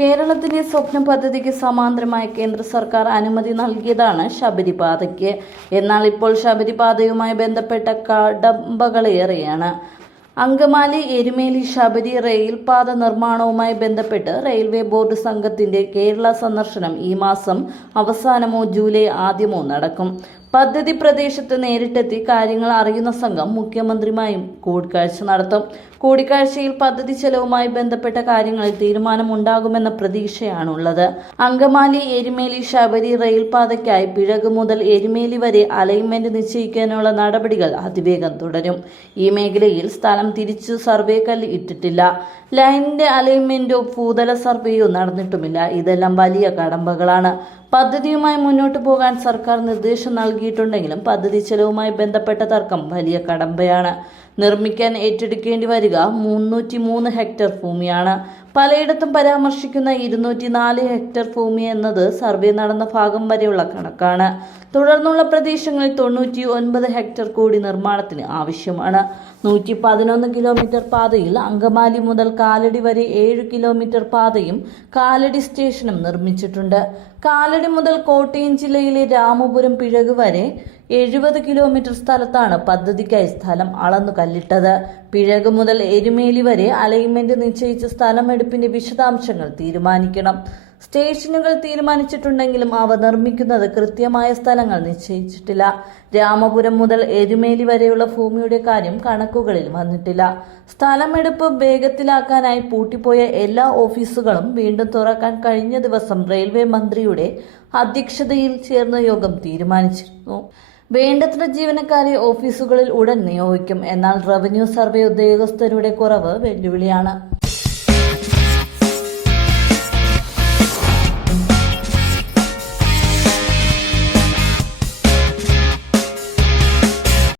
കേരളത്തിന്റെ സ്വപ്ന പദ്ധതിക്ക് സമാന്തരമായി കേന്ദ്ര സർക്കാർ അനുമതി നൽകിയതാണ് ശബരിപാതയ്ക്ക്. എന്നാൽ ഇപ്പോൾ ശബരിപാതയുമായി ബന്ധപ്പെട്ട കടമ്പകളേറെയാണ്. അങ്കമാലി എരുമേലി ശബരി റെയിൽപാത നിർമ്മാണവുമായി ബന്ധപ്പെട്ട് റെയിൽവേ ബോർഡ് സംഘത്തിന്റെ കേരള സന്ദർശനം ഈ മാസം അവസാനമോ ജൂലൈ ആദ്യമോ നടക്കും. പദ്ധതി പ്രദേശത്ത് നേരിട്ടെത്തി കാര്യങ്ങൾ അറിയുന്ന സംഘം മുഖ്യമന്ത്രിയുമായും കൂടിക്കാഴ്ച നടത്തും. കൂടിക്കാഴ്ചയിൽ പദ്ധതി ചെലവുമായി ബന്ധപ്പെട്ട കാര്യങ്ങളിൽ തീരുമാനമുണ്ടാകുമെന്ന പ്രതീക്ഷയാണുള്ളത്. അങ്കമാലി എരുമേലി ശബരി റെയിൽപാതയ്ക്കായി പിഴക് മുതൽ എരുമേലി വരെ അലൈൻമെന്റ് നിശ്ചയിക്കാനുള്ള നടപടികൾ അതിവേഗം തുടരും. ഈ മേഖലയിൽ സ്ഥലം തിരിച്ചു സർവേ കല്ല് ഇട്ടിട്ടില്ല. ലൈനിന്റെ അലൈൻമെന്റോ ഭൂതല സർവേയോ നടന്നിട്ടുമില്ല. ഇതെല്ലാം വലിയ കടമ്പകളാണ്. പദ്ധതിയുമായി മുന്നോട്ടു പോകാൻ സർക്കാർ നിർദ്ദേശം നൽകിയിട്ടുണ്ടെങ്കിലും പദ്ധതി ചെലവുമായി ബന്ധപ്പെട്ട തർക്കം വലിയ കടമ്പയാണ്. നിർമ്മിക്കാൻ ഏറ്റെടുക്കേണ്ടി വരിക 303 ഹെക്ടർ ഭൂമിയാണ്. പലയിടത്തും പരാമർശിക്കുന്ന 204 ഹെക്ടർ ഭൂമി എന്നത് സർവേ നടന്ന ഭാഗം വരെയുള്ള കണക്കാണ്. തുടർന്നുള്ള പ്രദേശങ്ങളിൽ 99 ഹെക്ടർ കൂടി നിർമ്മാണത്തിന് ആവശ്യമാണ്. 111 കിലോമീറ്റർ പാതയിൽ അങ്കമാലി മുതൽ കാലടി വരെ 7 കിലോമീറ്റർ പാതയും കാലടി സ്റ്റേഷനും നിർമ്മിച്ചിട്ടുണ്ട്. കാലടി മുതൽ കോട്ടയം ജില്ലയിലെ രാമപുരം പിഴക് വരെ 70 കിലോമീറ്റർ സ്ഥലത്താണ് പദ്ധതിക്കായി സ്ഥലം അളന്നു കല്ലിട്ടത്. പിഴക് മുതൽ എരുമേലി വരെ അലൈൻമെന്റ് നിശ്ചയിച്ച സ്ഥലമെടുപ്പിന്റെ വിശദാംശങ്ങൾ തീരുമാനിക്കണം. സ്റ്റേഷനുകൾ തീരുമാനിച്ചിട്ടുണ്ടെങ്കിലും അവ നിർമ്മിക്കുന്നത് കൃത്യമായ സ്ഥലങ്ങൾ നിശ്ചയിച്ചിട്ടില്ല. രാമപുരം മുതൽ എരുമേലി വരെയുള്ള ഭൂമിയുടെ കാര്യം കണക്കുകളിൽ വന്നിട്ടില്ല. സ്ഥലമെടുപ്പ് വേഗത്തിലാക്കാനായി പൂട്ടിപ്പോയ എല്ലാ ഓഫീസുകളും വീണ്ടും തുറക്കാൻ കഴിഞ്ഞ ദിവസം റെയിൽവേ മന്ത്രിയുടെ അധ്യക്ഷതയിൽ ചേർന്ന യോഗം തീരുമാനിച്ചിരുന്നു. വേണ്ടത്ര ജീവനക്കാരെ ഓഫീസുകളിൽ ഉടൻ നിയോഗിക്കും. എന്നാൽ റവന്യൂ സർവേ ഉദ്യോഗസ്ഥരുടെ കുറവ് വെല്ലുവിളിയാണ്.